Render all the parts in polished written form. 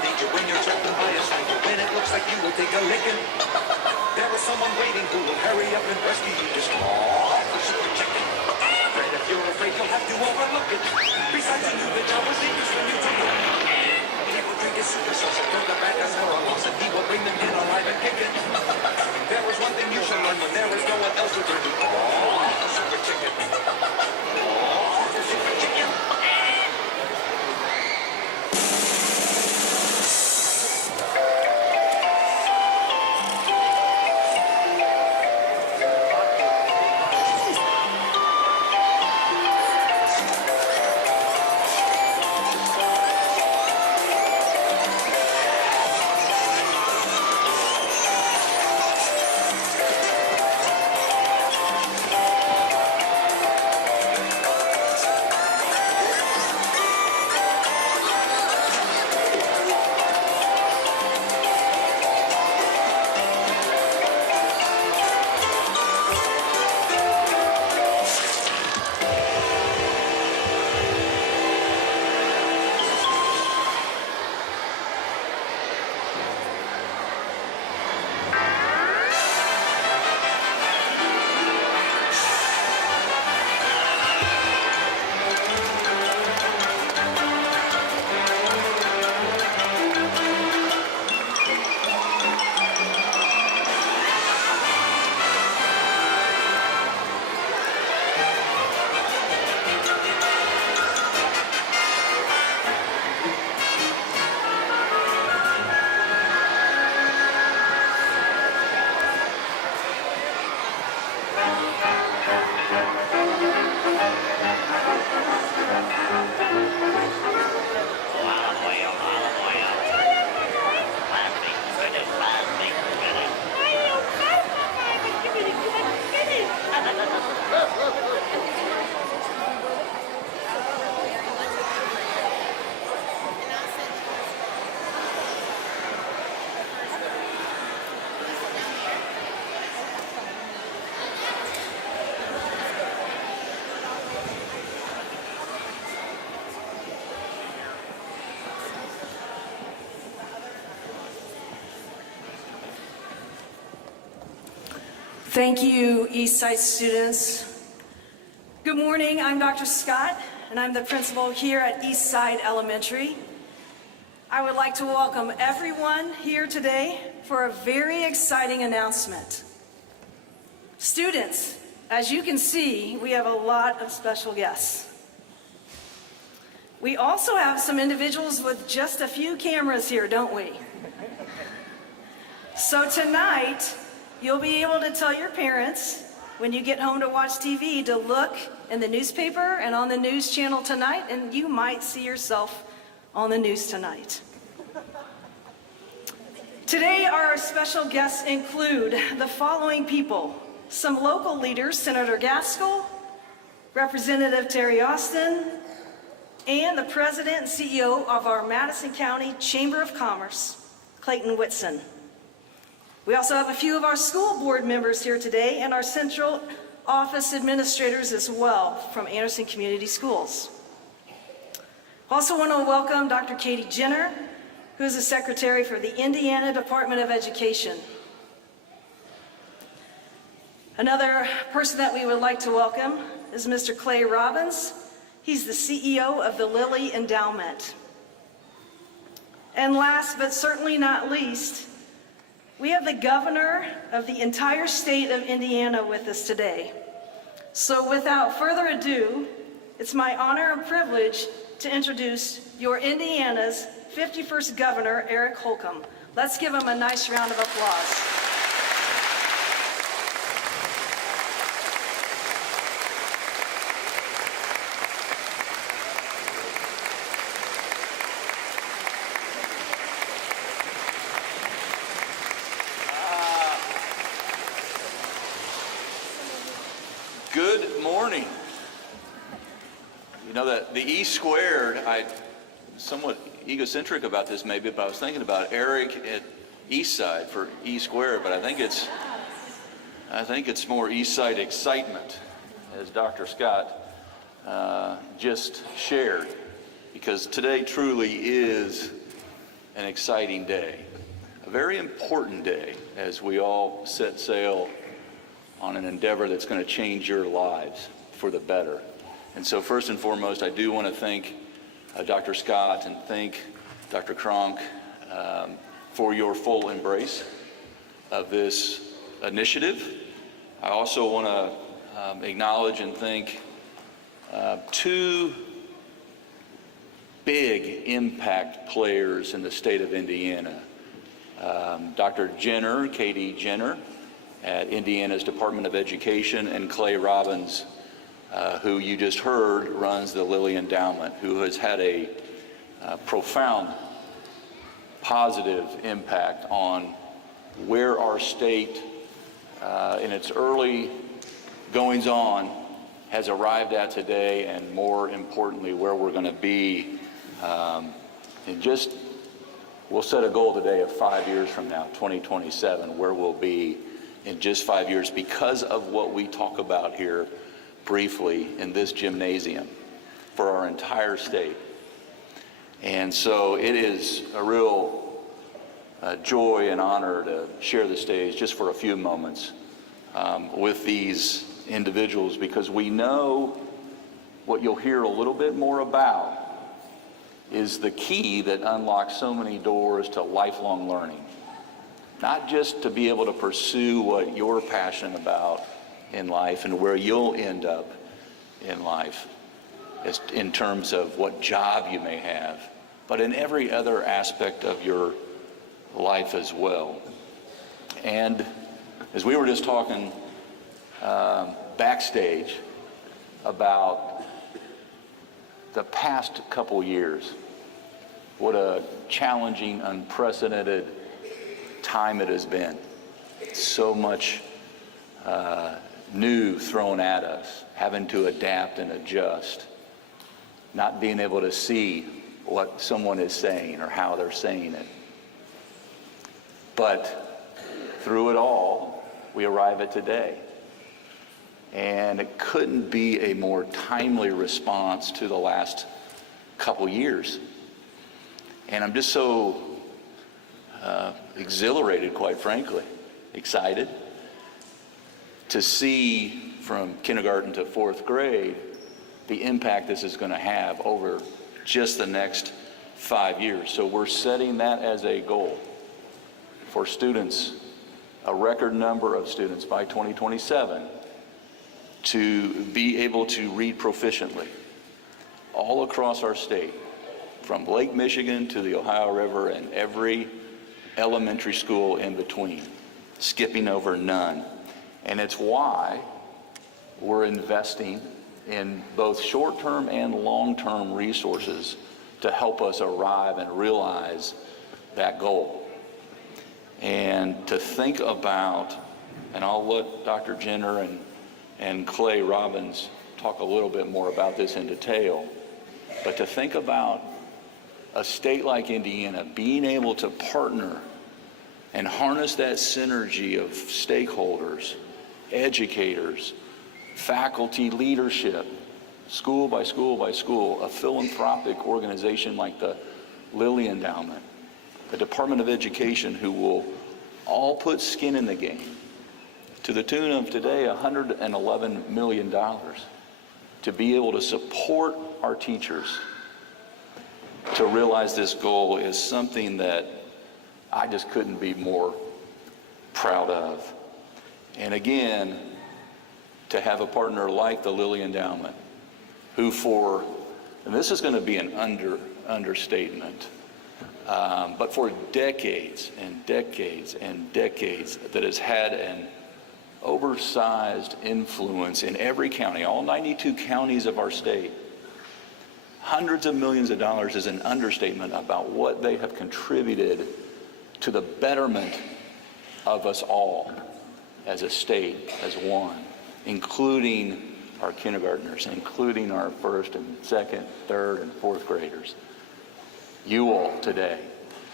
need you when you're trapped by a stranger, when it looks like you will take a licking. There is someone waiting who will hurry up and rescue you. Just call for super chicken. Fred, if you're afraid, you'll have to overlook it. Besides, you knew the job was dangerous when you took it. He will drink his super sauce and throw the bad guys for a loss, and he will bring them in alive and kicking. There is one thing you should learn when there is no one else to turn to. Call for super chicken. Call for super chicken. Thank you, Eastside students. Good morning, I'm Dr. Scott, and I'm the principal here at Eastside Elementary. I would like to welcome everyone here today for a very exciting announcement. Students, as you can see, we have a lot of special guests. We also have some individuals with just a few cameras here, don't we? So tonight, you'll be able to tell your parents when you get home to watch TV to look in the newspaper and on the news channel tonight, and you might see yourself on the news tonight. Today, our special guests include the following people: some local leaders, Senator Gaskell, Representative Terry Austin, and the President and CEO of our Madison County Chamber of Commerce, Clayton Whitson. We also have a few of our school board members here today and our central office administrators as well from Anderson Community Schools. I also want to welcome Dr. Katie Jenner, who is the Secretary for the Indiana Department of Education. Another person that we would like to welcome is Mr. Clay Robbins. He's the CEO of the Lilly Endowment. And last but certainly not least, we have the governor of the entire state of Indiana with us today. So without further ado, it's my honor and privilege to introduce your Indiana's 51st Governor, Eric Holcomb. Let's give him a nice round of applause. Good morning. You know that the E squared, I'm somewhat egocentric about this maybe, but I was thinking about Eric at East Side for E squared, but I think it's more East Side excitement, as Dr. Scott just shared, because today truly is an exciting day, a very important day as we all set sail on an endeavor that's going to change your lives for the better. And so first and foremost, I do want to thank Dr. Scott and thank Dr. Cronk for your full embrace of this initiative. I also want to acknowledge and thank two big impact players in the state of Indiana. Dr. Jenner, Katie Jenner, at Indiana's Department of Education, and Clay Robbins, who you just heard runs the Lilly Endowment, who has had a profound positive impact on where our state in its early goings on has arrived at today, and more importantly, where we're going to be we'll set a goal today of 5 years from now, 2027, where we'll be in just 5 years because of what we talk about here briefly in this gymnasium for our entire state. And so it is a real joy and honor to share the stage just for a few moments with these individuals, because we know what you'll hear a little bit more about is the key that unlocks so many doors to lifelong learning. Not just to be able to pursue what you're passionate about in life and where you'll end up in life in terms of what job you may have, but in every other aspect of your life as well. And as we were just talking backstage about the past couple years, what a challenging, unprecedented time it has been. So much new thrown at us, having to adapt and adjust, not being able to see what someone is saying or how they're saying it. But through it all, we arrive at today. And it couldn't be a more timely response to the last couple years. And I'm just so exhilarated, quite frankly, excited to see from kindergarten to fourth grade the impact this is going to have over just the next 5 years. So we're setting that as a goal for students, a record number of students by 2027, to be able to read proficiently all across our state, from Lake Michigan to the Ohio River and every elementary school in between, skipping over none. And it's why we're investing in both short-term and long-term resources to help us arrive and realize that goal. And to think about, and I'll let Dr. Jenner and Clay Robbins talk a little bit more about this in detail, but to think about a state like Indiana being able to partner and harness that synergy of stakeholders, educators, faculty, leadership, school by school by school, a philanthropic organization like the Lilly Endowment, the Department of Education, who will all put skin in the game to the tune of today $111 million to be able to support our teachers to realize this goal is something that I just couldn't be more proud of. And again, to have a partner like the Lilly Endowment, who and this is going to be an understatement, but for decades and decades and decades that has had an oversized influence in every county, all 92 counties of our state. Hundreds of millions of dollars is an understatement about what they have contributed to the betterment of us all as a state, as one, including our kindergartners, including our first and second, third, and fourth graders. You all today.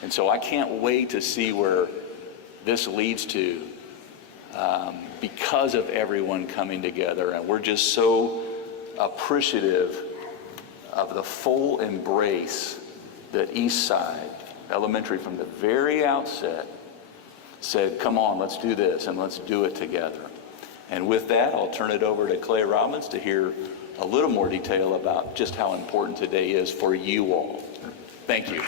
And so I can't wait to see where this leads to because of everyone coming together. And we're just so appreciative of the full embrace that East Side Elementary from the very outset said, come on, let's do this and let's do it together. And with that, I'll turn it over to Clay Robbins to hear a little more detail about just how important today is for you all. Thank you.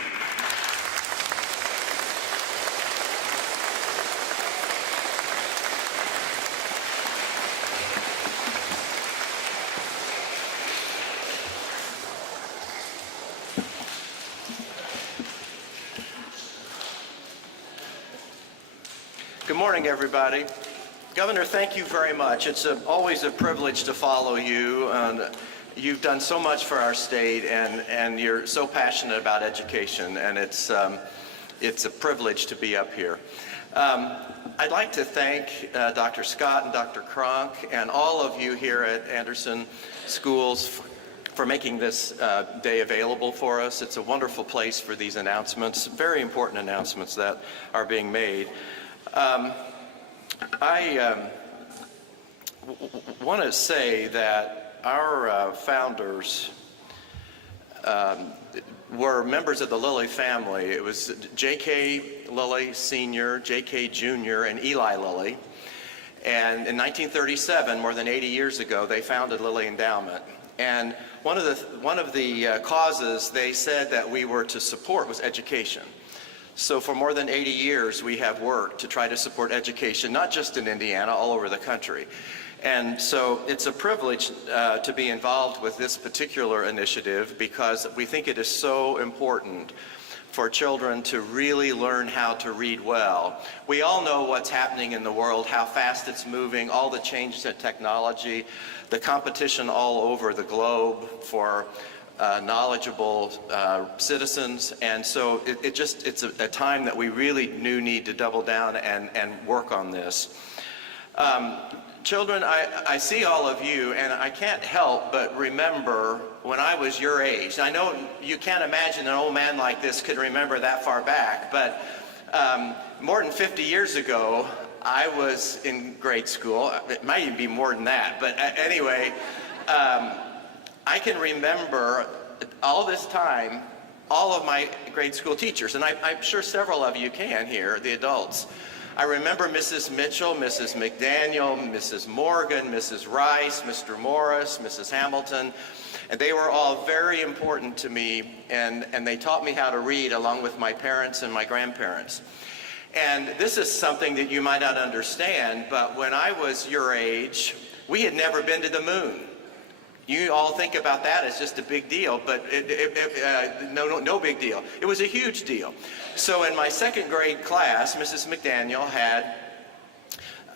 Good morning, everybody. Governor, thank you very much. It's always a privilege to follow you. You've done so much for our state, and you're so passionate about education, and it's a privilege to be up here. I'd like to thank Dr. Scott and Dr. Cronk and all of you here at Anderson Schools for making this day available for us. It's a wonderful place for these announcements, very important announcements that are being made. I want to say that our founders were members of the Lilly family. It was J.K. Lilly Sr., J.K. Jr., and Eli Lilly. And in 1937, more than 80 years ago, they founded Lilly Endowment. And one of the causes they said that we were to support was education. So for more than 80 years, we have worked to try to support education, not just in Indiana, all over the country. And so it's a privilege to be involved with this particular initiative because we think it is so important for children to really learn how to read well. We all know what's happening in the world, how fast it's moving, all the changes in technology, the competition all over the globe for knowledgeable citizens, and so it's a time that we really do need to double down and work on this. Children, I see all of you, and I can't help but remember when I was your age. I know you can't imagine an old man like this could remember that far back, but more than 50 years ago, I was in grade school. It might even be more than that, but anyway, I can remember all this time, all of my grade school teachers, and I'm sure several of you can here, the adults. I remember Mrs. Mitchell, Mrs. McDaniel, Mrs. Morgan, Mrs. Rice, Mr. Morris, Mrs. Hamilton, and they were all very important to me, and they taught me how to read along with my parents and my grandparents. And this is something that you might not understand, but when I was your age, we had never been to the moon. You all think about that as just a big deal, but no big deal. It was a huge deal. So in my second grade class, Mrs. McDaniel had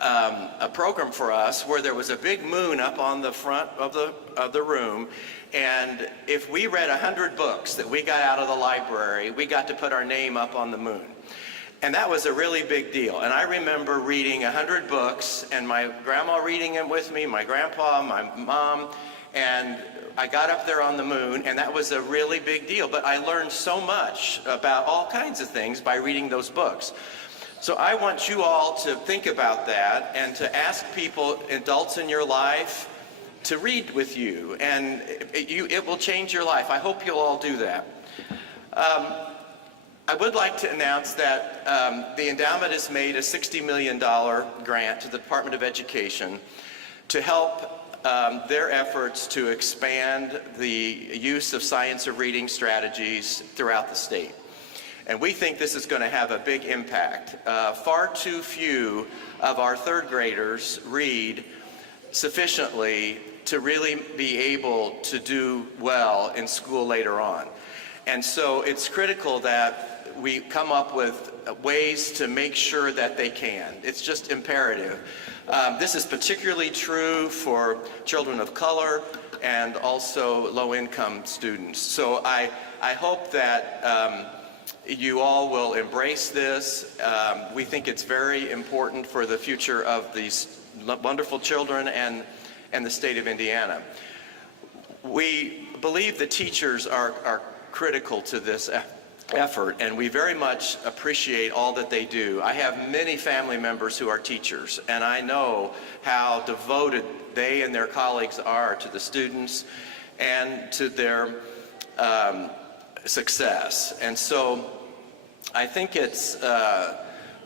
a program for us where there was a big moon up on the front of the room, and if we read 100 books that we got out of the library, we got to put our name up on the moon. And that was a really big deal. And I remember reading 100 books, and my grandma reading them with me, my grandpa, my mom, and I got up there on the moon, and that was a really big deal. But I learned so much about all kinds of things by reading those books. So I want you all to think about that and to ask people, adults in your life, to read with you, and it will change your life. I hope you'll all do that. I would like to announce that the endowment has made a $60 million grant to the Department of Education to help their efforts to expand the use of science of reading strategies throughout the state. And we think this is going to have a big impact. Far too few of our third graders read sufficiently to really be able to do well in school later on. And so it's critical that we come up with ways to make sure that they can. It's just imperative. This is particularly true for children of color and also low-income students. So I hope that you all will embrace this. We think it's very important for the future of these wonderful children and the state of Indiana. We believe the teachers are critical to this effort, and we very much appreciate all that they do. I have many family members who are teachers, and I know how devoted they and their colleagues are to the students and to their success. And so I think it's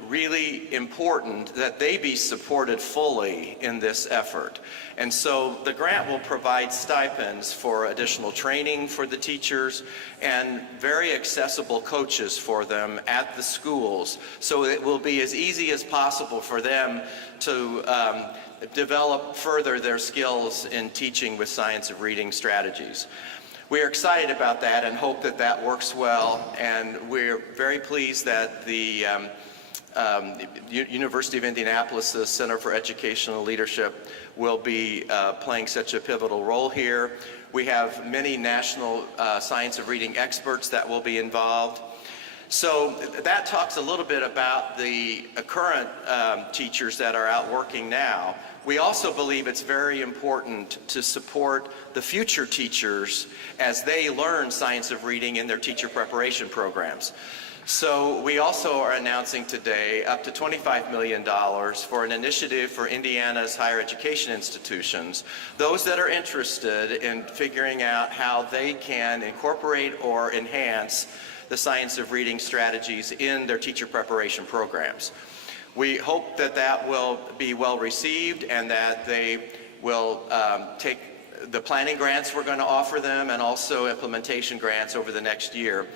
really important that they be supported fully in this effort. And so the grant will provide stipends for additional training for the teachers and very accessible coaches for them at the schools. So it will be as easy as possible for them to develop further their skills in teaching with science of reading strategies. We are excited about that and hope that that works well, and we're very pleased that the University of Indianapolis' Center for Educational Leadership will be playing such a pivotal role here. We have many national science of reading experts that will be involved. So that talks a little bit about the current teachers that are out working now. We also believe it's very important to support the future teachers as they learn science of reading in their teacher preparation programs. So we also are announcing today up to $25 million for an initiative for Indiana's higher education institutions, those that are interested in figuring out how they can incorporate or enhance the science of reading strategies in their teacher preparation programs. We hope that that will be well received and that they will take the planning grants we're going to offer them and also implementation grants over the next year.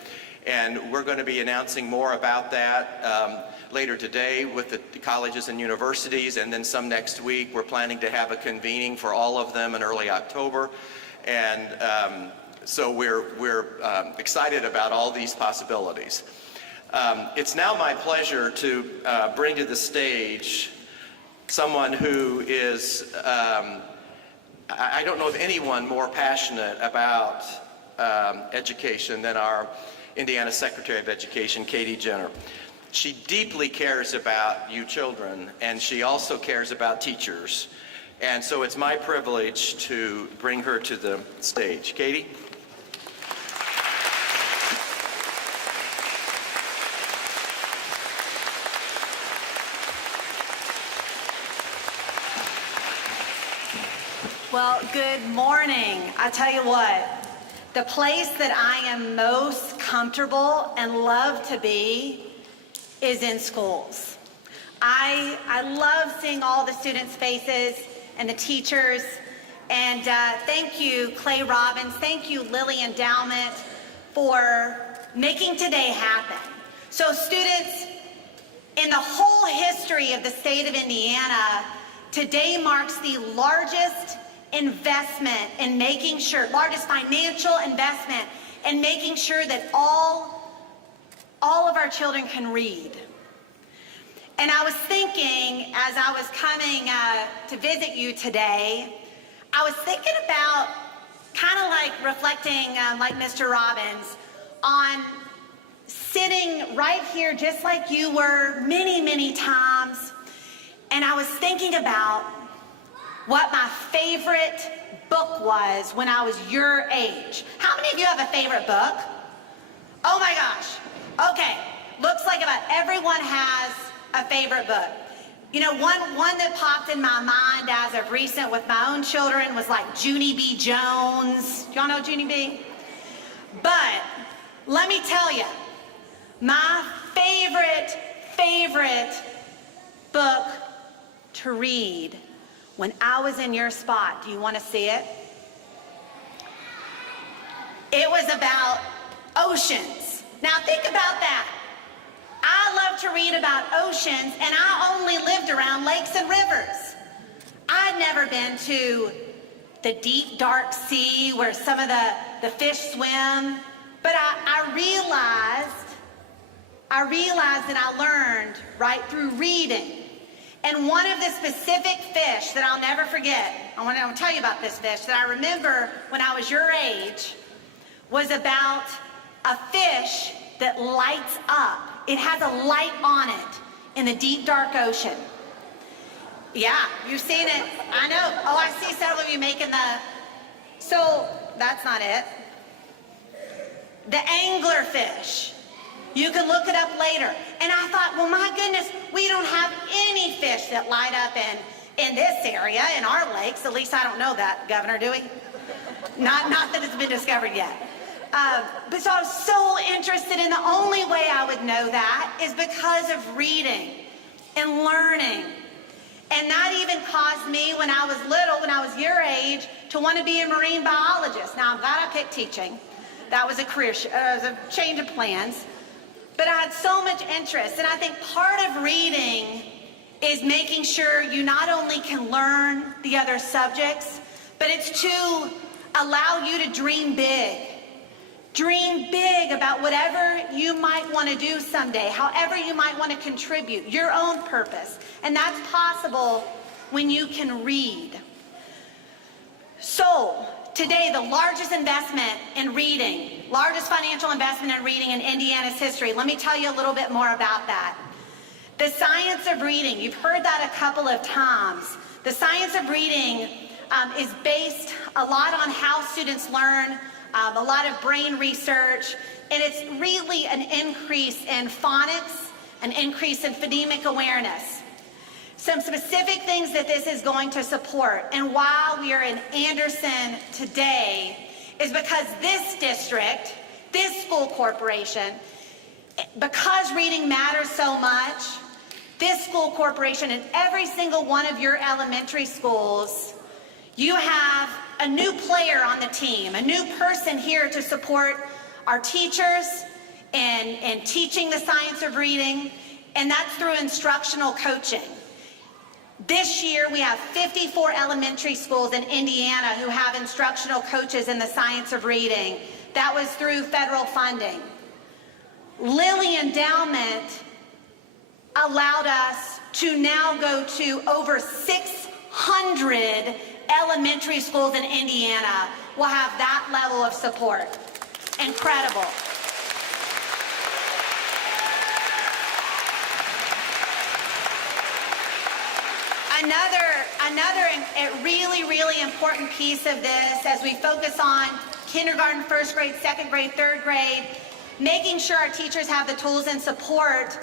And we're going to be announcing more about that later today with the colleges and universities, and then some next week. We're planning to have a convening for all of them in early October. And so we're excited about all these possibilities. It's now my pleasure to bring to the stage someone who is, I don't know of anyone more passionate about education than our Indiana Secretary of Education, Katie Jenner. She deeply cares about you children, and she also cares about teachers. And so it's my privilege to bring her to the stage. Katie? Well, good morning. I tell you what, the place that I am most comfortable and love to be is in schools. I love seeing all the students' faces and the teachers. And thank you, Clay Robbins. Thank you, Lilly Endowment, for making today happen. So students, in the whole history of the state of Indiana, today marks the largest investment in making sure, largest financial investment in making sure that all of our children can read. And I was thinking, as I was coming to visit you today, I was thinking about kind of like reflecting, like Mr. Robbins, on sitting right here just like you were many, many times. And I was thinking about what my favorite book was when I was your age. How many of you have a favorite book? Oh my gosh. Okay. Looks like about everyone has a favorite book. You know, one that popped in my mind as of recent with my own children was like Junie B. Jones. Y'all know Junie B? But let me tell you, my favorite book to read when I was in your spot. Do you want to see it? It was about oceans. Now think about that. I love to read about oceans, and I only lived around lakes and rivers. I'd never been to the deep, dark sea where some of the fish swim, but I realized that I learned right through reading. And one of the specific fish that I'll never forget, I want to tell you about this fish that I remember when I was your age, was about a fish that lights up. It has a light on it in the deep, dark ocean. Yeah, you've seen it. I know. Oh, I see several of you making the... So, that's not it. The anglerfish. You can look it up later. And I thought, well, my goodness, we don't have any fish that light up in this area, in our lakes. At least I don't know that, Governor, do we? Not that it's been discovered yet. But so I was so interested, and the only way I would know that is because of reading and learning. And that even caused me, when I was little, when I was your age, to want to be a marine biologist. Now, I'm glad I picked teaching. That was a career, was a change of plans. But I had so much interest, and I think part of reading is making sure you not only can learn the other subjects, but it's to allow you to dream big. Dream big about whatever you might want to do someday, however you might want to contribute, your own purpose. And that's possible when you can read. So, today, the largest investment in reading, largest financial investment in reading in Indiana's history. Let me tell you a little bit more about that. The science of reading, you've heard that a couple of times. The science of reading is based a lot on how students learn, a lot of brain research, and it's really an increase in phonics, an increase in phonemic awareness. Some specific things that this is going to support, and why we are in Anderson today, is because this district, this school corporation, because reading matters so much, this school corporation and every single one of your elementary schools, you have a new player on the team, a new person here to support our teachers and teaching the science of reading, and that's through instructional coaching. This year, we have 54 elementary schools in Indiana who have instructional coaches in the science of reading. That was through federal funding. Lilly Endowment allowed us to now go to over 600 elementary schools in Indiana will have that level of support. Incredible. Another really, really important piece of this, as we focus on kindergarten, first grade, second grade, third grade, making sure our teachers have the tools and support,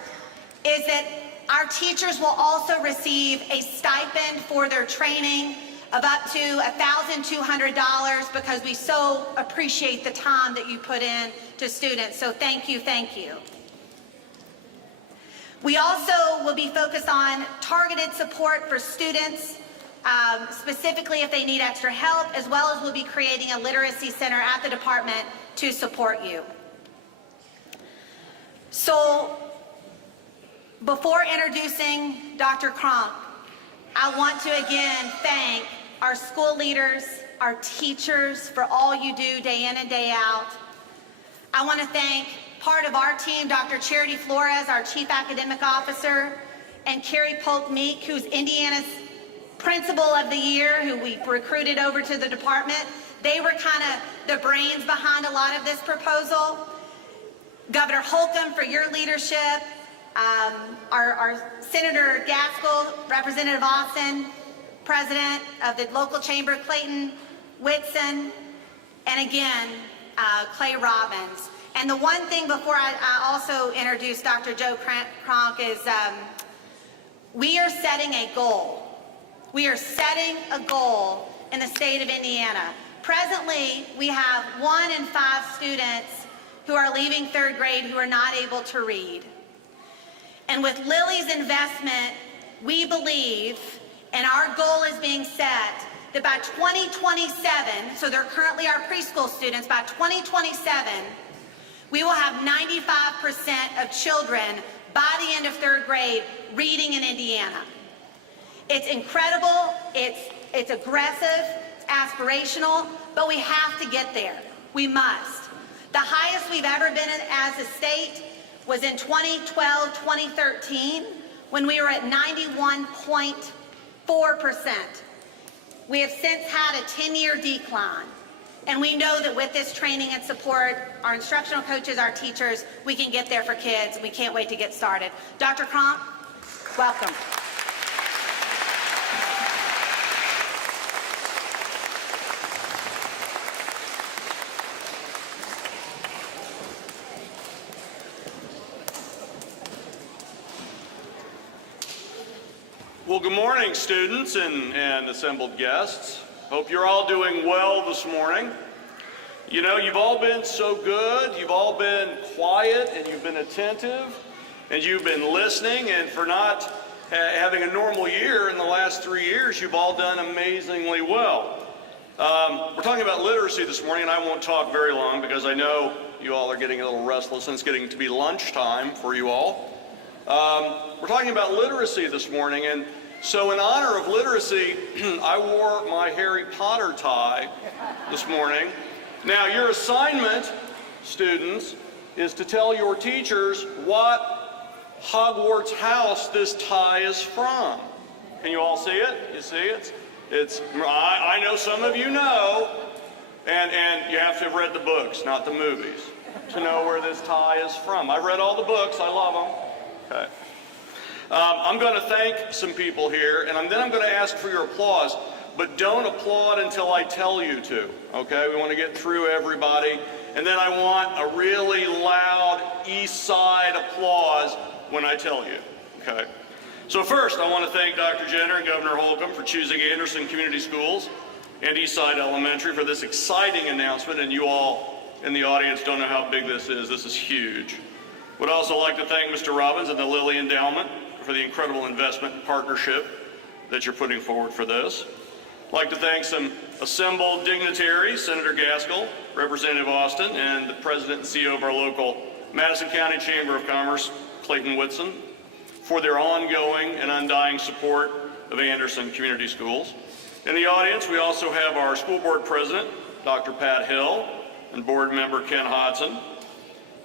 is that our teachers will also receive a stipend for their training of up to $1,200 because we so appreciate the time that you put in to students. So thank you, thank you. We also will be focused on targeted support for students, specifically if they need extra help, as well as we'll be creating a literacy center at the department to support you. So, before introducing Dr. Kronk, I want to again thank our school leaders, our teachers for all you do day in and day out. I want to thank part of our team, Dr. Charity Flores, our Chief Academic Officer, and Carrie Polk-Meek, who's Indiana's Principal of the Year, who we recruited over to the department. They were kind of the brains behind a lot of this proposal. Governor Holcomb for your leadership, our Senator Gaskell, Representative Austin, President of the local chamber, Clayton Whitson, and again, Clay Robbins. And the one thing before I also introduce Dr. Joe Kronk is we are setting a goal. We are setting a goal in the state of Indiana. Presently, we have 1 in 5 students who are leaving third grade who are not able to read. And with Lilly's investment, we believe, and our goal is being set, that by 2027, so they're currently our preschool students, by 2027, we will have 95% of children by the end of third grade reading in Indiana. It's incredible, it's aggressive, it's aspirational, but we have to get there. We must. The highest we've ever been in as a state was in 2012, 2013, when we were at 91.4%. We have since had a 10-year decline. And we know that with this training and support, our instructional coaches, our teachers, we can get there for kids. We can't wait to get started. Dr. Kronk, welcome. Well, good morning, students and assembled guests. Hope you're all doing well this morning. You know, you've all been so good, you've all been quiet, and you've been attentive, and you've been listening, and for not having a normal year in the last 3 years, you've all done amazingly well. We're talking about literacy this morning, and I won't talk very long because I know you all are getting a little restless, and it's getting to be lunchtime for you all. We're talking about literacy this morning, and so in honor of literacy, I wore my Harry Potter tie this morning. Now, your assignment, students, is to tell your teachers what Hogwarts house this tie is from. Can you all see it? You see it? I know some of you know, and you have to have read the books, not the movies, to know where this tie is from. I've read all the books. I love them. Okay. I'm going to thank some people here, and then I'm going to ask for your applause. But don't applaud until I tell you to, okay? We want to get through everybody. And then I want a really loud East Side applause when I tell you, okay? So first, I want to thank Dr. Jenner and Governor Holcomb for choosing Anderson Community Schools and East Side Elementary for this exciting announcement. And you all in the audience don't know how big this is. This is huge. Would also like to thank Mr. Robbins and the Lilly Endowment for the incredible investment and partnership that you're putting forward for this. I'd like to thank some assembled dignitaries, Senator Gaskell, Representative Austin, and the President and CEO of our local Madison County Chamber of Commerce, Clayton Whitson, for their ongoing and undying support of Anderson Community Schools. In the audience, we also have our school board president, Dr. Pat Hill, and board member Ken Hodson.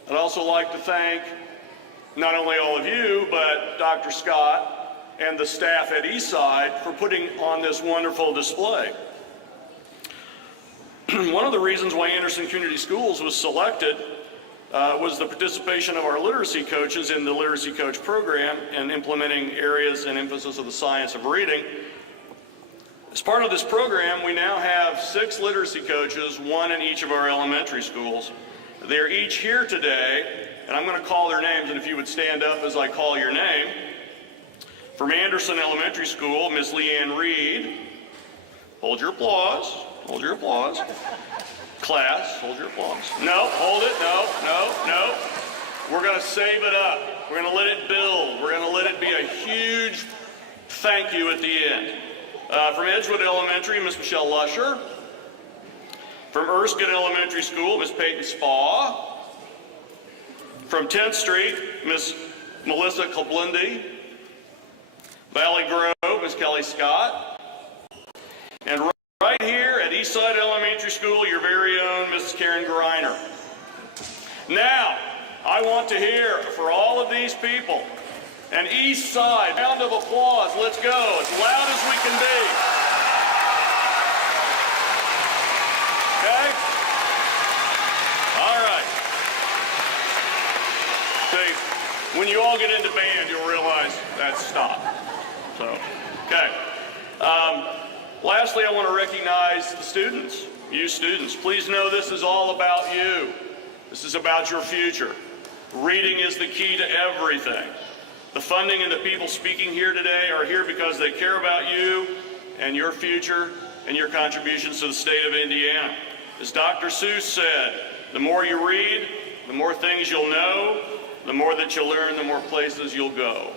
I'd also like to thank not only all of you, but Dr. Scott and the staff at Eastside for putting on this wonderful display. One of the reasons why Anderson Community Schools was selected was the participation of our literacy coaches in the Literacy Coach program and implementing areas and emphasis of the science of reading. As part of this program, we now have 6 literacy coaches, 1 in each of our elementary schools. They're each here today, and I'm going to call their names, and if you would stand up as I call your name. From Anderson Elementary School, Miss Leanne Reed. Hold your applause. Hold your applause. Class, hold your applause. No, hold it. No. We're going to save it up. We're going to let it build. We're going to let it be a huge thank you at the end. From Edgewood Elementary, Miss Michelle Lusher. From Erskine Elementary School, Miss Peyton Spa. From 10th Street, Miss Melissa Kloblindy. Valley Grove, Miss Kelly Scott. And right here at Eastside Elementary School, your very own Mrs. Karen Greiner. Now, I want to hear for all of these people an Eastside round of applause. Let's go, as loud as we can be. Okay? All right. See, when you all get into band, you'll realize that's stopped. So, okay. Lastly, I want to recognize the students. You students, please know this is all about you. This is about your future. Reading is the key to everything. The funding and the people speaking here today are here because they care about you and your future and your contributions to the state of Indiana. As Dr. Seuss said, the more you read, the more things you'll know, the more that you'll learn, the more places you'll go.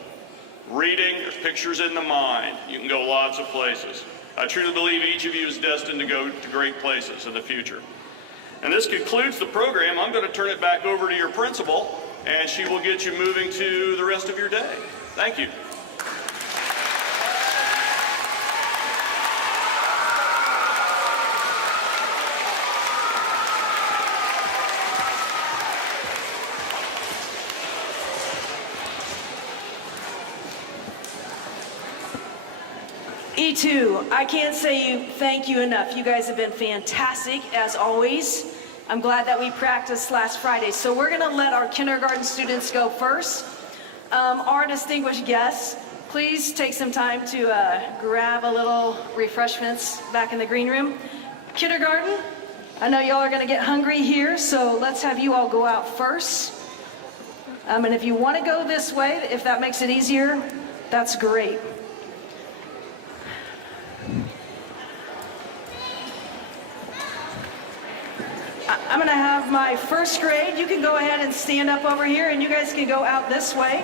Reading, there's pictures in the mind. You can go lots of places. I truly believe each of you is destined to go to great places in the future. And this concludes the program. I'm going to turn it back over to your principal, and she will get you moving to the rest of your day. Thank you. E2, I can't say thank you enough. You guys have been fantastic, as always. I'm glad that we practiced last Friday. So we're going to let our kindergarten students go first. Our distinguished guests, please take some time to grab a little refreshments back in the green room. Kindergarten, I know y'all are going to get hungry here, so let's have you all go out first. And if you want to go this way, if that makes it easier, that's great. I'm going to have my first grade. You can go ahead and stand up over here, and you guys can go out this way.